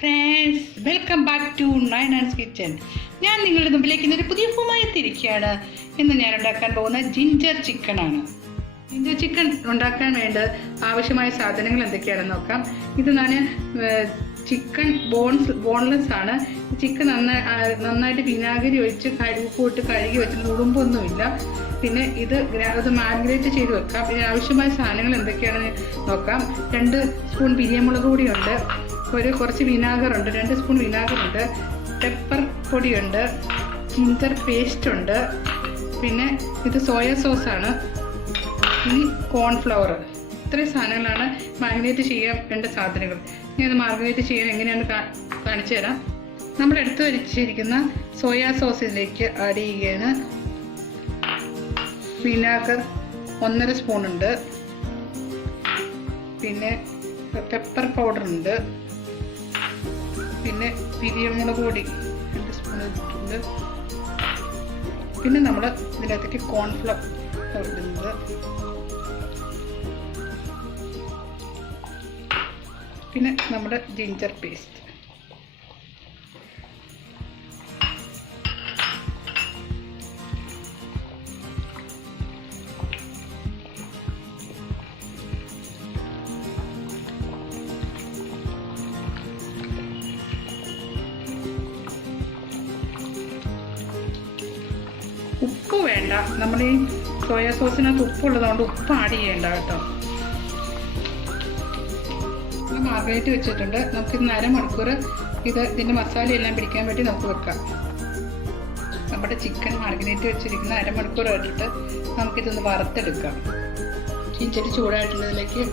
Friends, welcome back to Nayana's kitchen. ഞാൻ നിങ്ങളുടെ മുമ്പിലേക്ക് ഇന്നൊരു പുതിയ വിഭവമായി എത്തിയിരിക്കുകയാണ്. ഇന്ന് ഞാൻ ഉണ്ടാക്കാൻ പോകുന്ന ജിഞ്ചർ ചിക്കനാണ്. ജിഞ്ചർ ചിക്കൻ ഉണ്ടാക്കാൻ വേണ്ട ആവശ്യമായ സാധനങ്ങൾ എന്തൊക്കെയാണെന്ന് നോക്കാം. ഇത് ഞാൻ ചിക്കൻ ബോൺലെസ് ആണ്. ചിക്കൻ നന്നായിട്ട് വിനാഗിരി ഒഴിച്ച് ഉപ്പിട്ട് കഴുകി വെച്ചിട്ട് ഉടുമ്പൊന്നുമില്ല. പിന്നെ ഇത് മാരിനേറ്റ് ചെയ്ത് വെക്കാം. ഇതിന് ആവശ്യമായ സാധനങ്ങൾ എന്തൊക്കെയാണെന്ന് നോക്കാം. 2 സ്പൂൺ പിരിയമുളക് പൊടിയുണ്ട്, കുറച്ച് വിനാഗറുണ്ട്, 2 സ്പൂൺ വിനാഗറുണ്ട്, പെപ്പർ പൊടിയുണ്ട്, ജിഞ്ചർ പേസ്റ്റ് ഉണ്ട്, പിന്നെ ഇത് സോയ സോസാണ്, ഈ കോൺഫ്ലവർ. ഇത്രയും സാധനങ്ങളാണ് മാരിനേറ്റ് ചെയ്യാൻ വേണ്ട സാധനങ്ങൾ. ഇനി അത് മാരിനേറ്റ് ചെയ്യാൻ എങ്ങനെയാണ് കാണിച്ചു തരാം. നമ്മൾ എടുത്തു വെച്ചിരിക്കുന്ന സോയാ സോസിലേക്ക് ആഡ് ചെയ്യുകയാണ്. വിനാഗർ 1.5 സ്പൂൺ ഉണ്ട്, പിന്നെ പെപ്പർ പൗഡർ ഉണ്ട്, പിന്നെ പിരിയമുളക് പൊടി 2 സ്പൂൺ ഇട്ടിട്ടുണ്ട്, പിന്നെ നമ്മൾ ഇതിനകത്തേക്ക് കോൺഫ്ലവർ ഇടുന്നത്, പിന്നെ നമ്മുടെ ജിഞ്ചർ പേസ്റ്റ്. ഉപ്പ് വേണ്ട, നമ്മൾ ഈ സോയാ സോസിനകത്ത് ഉപ്പുള്ളതുകൊണ്ട് ഉപ്പ് ആഡ് ചെയ്യേണ്ട കേട്ടോ. മാർഗരേറ്റ് വെച്ചിട്ടുണ്ട്. നമുക്കിന്ന് അരമണിക്കൂർ ഇതിൻ്റെ മസാല എല്ലാം പിടിക്കാൻ വേണ്ടി നമുക്ക് വെക്കാം. നമ്മുടെ ചിക്കൻ മാർഗരേറ്റ് വെച്ചിരിക്കുന്ന അരമണിക്കൂർ ഇട്ടിട്ട് നമുക്കിതൊന്ന് വറുത്തെടുക്കാം. ഇച്ചിരി ചൂടായിട്ടുള്ളതിലേക്ക്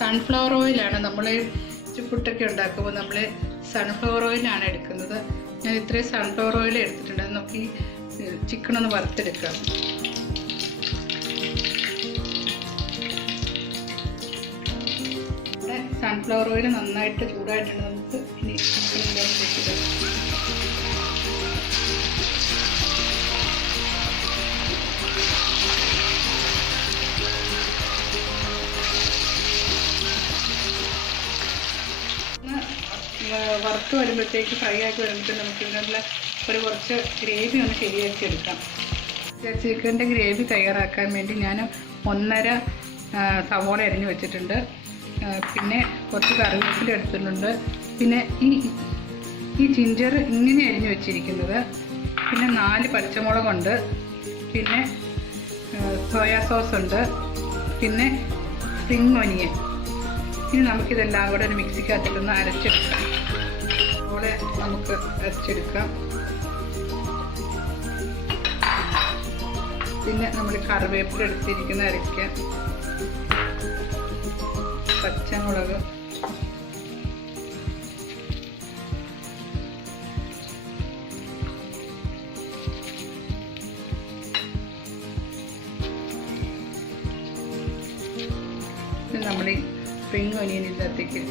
സൺഫ്ലവർ ഓയിലാണ്. നമ്മൾ പുട്ടൊക്കെ ഉണ്ടാക്കുമ്പോൾ നമ്മൾ സൺഫ്ലവർ ഓയിലാണ് എടുക്കുന്നത്. ഞാൻ ഇത്രയും സൺഫ്ലവർ ഓയിൽ എടുത്തിട്ടുണ്ട്. നമുക്ക് ഈ ചിക്കൻ ഒന്ന് വറുത്തെടുക്കാം. സൺഫ്ലവർ ഓയിൽ നന്നായിട്ട് ചൂടായിട്ടുണ്ട്. നമുക്ക് ഇനി ചിക്കനിലേക്ക് വെച്ചിട്ട് വറുത്ത് വരുമ്പോഴത്തേക്ക് ഫ്രൈ ആക്കി വരുമ്പോഴത്തേക്ക് നമുക്ക് ഇതിനുള്ള കുറച്ച് ഗ്രേവി ഒന്ന് ശരിയാക്കി എടുക്കാം. ചിക്കൻ്റെ ഗ്രേവി തയ്യാറാക്കാൻ വേണ്ടി ഞാൻ 1.5 സവോള അരിഞ്ഞ് വെച്ചിട്ടുണ്ട്, പിന്നെ കുറച്ച് കറിവേപ്പില എടുത്തിട്ടുണ്ട്, പിന്നെ ഈ ജിഞ്ചർ ഇങ്ങനെ അരിഞ്ഞ് വെച്ചിരിക്കുന്നത്, പിന്നെ 4 പച്ചമുളകുണ്ട്, പിന്നെ സോയാ സോസ് ഉണ്ട്, പിന്നെ സ്പ്രിംഗ് ഒനിയൻ. ഇനി നമുക്കിതെല്ലാം കൂടെ ഒരു മിക്സിക്കകത്തിട്ടൊന്ന് അരച്ചെടുക്കാം. അതുപോലെ നമുക്ക് അരച്ചെടുക്കാം. പിന്നെ നമ്മൾ കറിവേപ്പില എടുത്തിരിക്കുന്ന അരയ്ക്കാൻ, പച്ചമുളക്, നമ്മൾ ഈ സ്പ്രിംഗ് ഒനിയൻ ഇതിനകത്തേക്ക്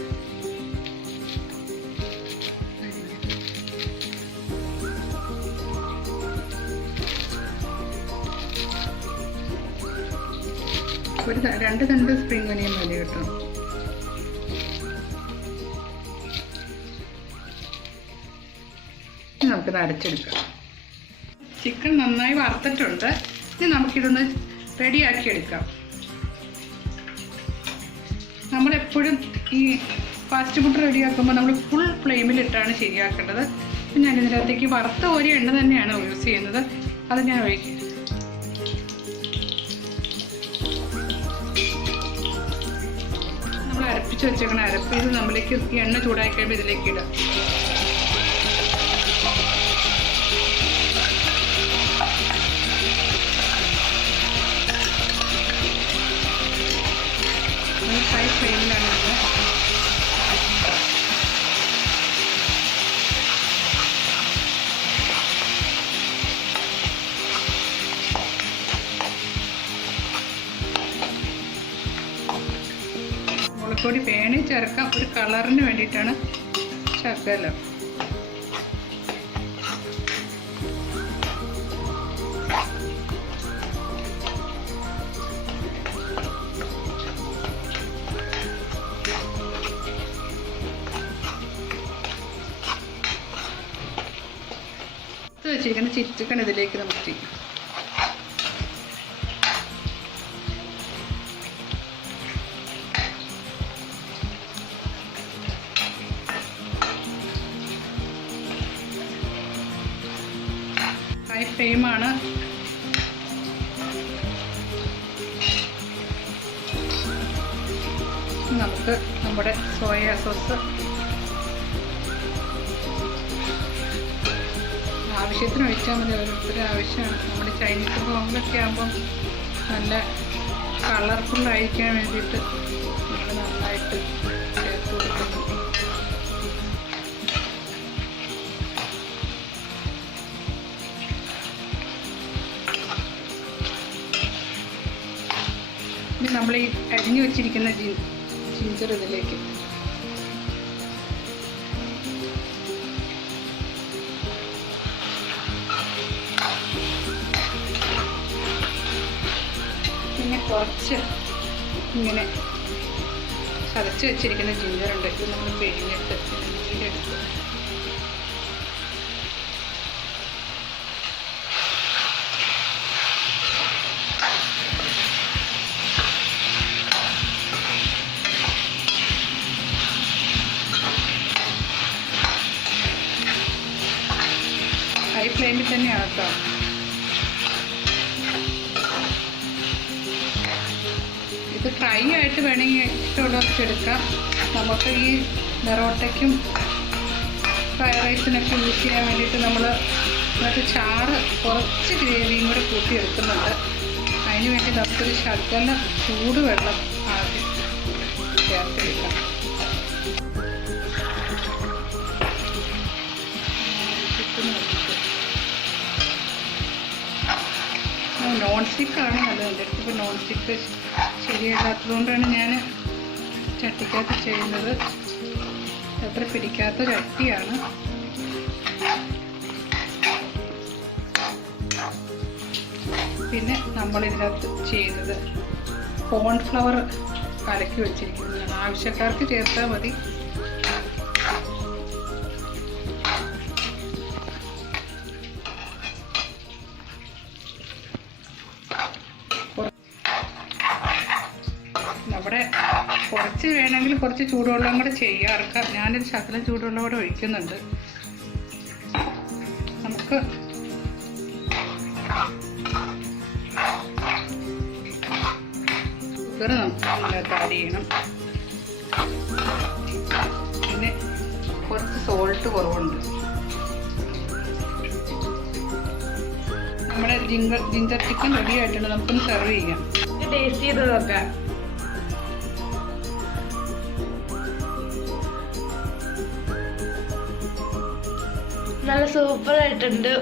ഒരു 2 തണ്ട് സ്പ്രിംഗ് ഒനിയൻ മതി കേട്ടോ. നമുക്കിത് അരച്ചെടുക്കാം. ചിക്കൻ നന്നായി വറുത്തിട്ടുണ്ട്. ഇനി നമുക്കിതൊന്ന് റെഡിയാക്കി എടുക്കാം. നമ്മളെപ്പോഴും ഈ ഫാസ്റ്റ് ഫുഡ് റെഡിയാക്കുമ്പോൾ നമ്മൾ ഫുൾ ഫ്ലെയിമിലിട്ടാണ് ശരിയാക്കേണ്ടത്. ഞാൻ ഇതിനകത്തേക്ക് വറുത്ത ഒരു എണ്ണ തന്നെയാണ് യൂസ് ചെയ്യുന്നത്. അത് ഞാൻ ഒഴിക്കും. നമ്മൾ അരപ്പിച്ച് വെച്ചേക്കണം. അരപ്പ് ഇത് നമ്മൾക്ക് എണ്ണ ചൂടാക്കി കഴിയുമ്പോൾ ഇതിലേക്ക് ഇടാം. ഹൈ ഫ്ലെയിമിലാണ് ഇത്. മുളകുപൊടി വേണേ ചേർക്കാം, ഒരു കളറിന് വേണ്ടിയിട്ടാണ്. ശകലം വെച്ചിരിക്കുന്ന ചിക്കൻ ഇതിലേക്ക് നമുക്ക് ചെയ്യാം. ഹൈ ഫ്ലെയിമാണ്. നമുക്ക് നമ്മുടെ സോയ സോസ് ആവശ്യത്തിന് ഒഴിച്ചാൽ മതി. ഓരോരുത്തരും ആവശ്യമാണ്. നമ്മുടെ ചൈനീസ് വിഭവങ്ങളൊക്കെ ആകുമ്പം നല്ല കളർഫുള്ളായിരിക്കാൻ വേണ്ടിയിട്ട് നമ്മൾ നന്നായിട്ട് ചേർത്ത് കൊടുക്കുന്നു. ഇനി നമ്മൾ ഈ അരിഞ്ഞു വെച്ചിരിക്കുന്ന ജിഞ്ചർ ഇതിലേക്ക് പിന്നെ കുറച്ച് ഇങ്ങനെ ചതച്ച് വെച്ചിരിക്കുന്ന ജിഞ്ചറുണ്ട്. ഇത് നമ്മൾ പിഴിഞ്ഞിട്ട് എടുത്ത് ഹൈ ഫ്ലെയിമിൽ തന്നെയാണ് കേട്ടോ. ഇത് ഫ്രൈ ആയിട്ട് വേണമെങ്കിൽ ഇഷ്ടമുള്ളവർക്ക് എടുക്കാം. നമുക്ക് ഈ പൊറോട്ടയ്ക്കും ഫ്രൈഡ് റൈസിനൊക്കെ യൂസ് ചെയ്യാൻ വേണ്ടിയിട്ട് നമ്മൾ അതിനകത്ത് ചാറ് കുറച്ച് ഗ്രേവിയും കൂടെ കൂട്ടി എടുക്കുന്നുണ്ട്. അതിന് വേണ്ടി നമുക്കൊരു ശകലം ചൂടുവെള്ളം ആദ്യം ചേർത്തെടുക്കാം. നോൺ സ്റ്റിക്കാണ് നല്ലത്. എൻ്റെ അടുത്ത് നോൺ സ്റ്റിക്ക് ശരിയല്ലാത്തത് കൊണ്ടാണ് ഞാൻ ചട്ടിക്കകത്ത് ചെയ്യുന്നത്. അത്ര പിടിക്കാത്ത ചട്ടിയാണ്. പിന്നെ നമ്മളിതിനകത്ത് ചെയ്യുന്നത് കോൺഫ്ലവർ കലക്കി വെച്ചിരിക്കുന്നതാണ്. ആവശ്യക്കാർക്ക് ചേർത്താൽ മതി. നമ്മുടെ കുറച്ച് വേണമെങ്കിൽ കുറച്ച് ചൂടുവെള്ളം കൂടെ ചെയ്യാറുണ്ട്. ഞാനൊരു ശകലം ചൂടുവെള്ളം കൂടെ ഒഴിക്കുന്നുണ്ട്. നമുക്ക് ഷുഗർ നമുക്ക് ആഡ് ചെയ്യണം. പിന്നെ കുറച്ച് സോൾട്ട് കുറവുണ്ട്. നമ്മുടെ ജിഞ്ചർ ചിക്കൻ റെഡി ആയിട്ടുണ്ട്. നമുക്കൊന്ന് സെർവ് ചെയ്യാം. ടേസ്റ്റ് ചെയ്ത് നോക്കാം. നല്ല സൂപ്പർ ആയിട്ടുണ്ട്.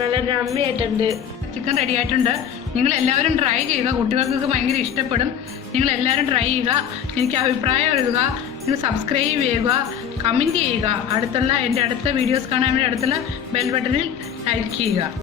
നല്ല നന്ദി ആയിട്ടുണ്ട്. ചിക്കൻ റെഡി ആയിട്ടുണ്ട്. നിങ്ങൾ എല്ലാവരും ട്രൈ ചെയ്യുക. കുട്ടികൾക്കൊക്കെ ഭയങ്കര ഇഷ്ടപ്പെടും. നിങ്ങൾ എല്ലാവരും ട്രൈ ചെയ്യുക. എനിക്ക് അഭിപ്രായം എഴുതുക. നിങ്ങൾ സബ്സ്ക്രൈബ് ചെയ്യുക, കമൻറ്റ് ചെയ്യുക. എൻ്റെ അടുത്ത വീഡിയോസ് കാണാൻ വേണ്ടി അടുത്തുള്ള ബെൽ ബട്ടണിൽ ലൈക്ക് ചെയ്യുക.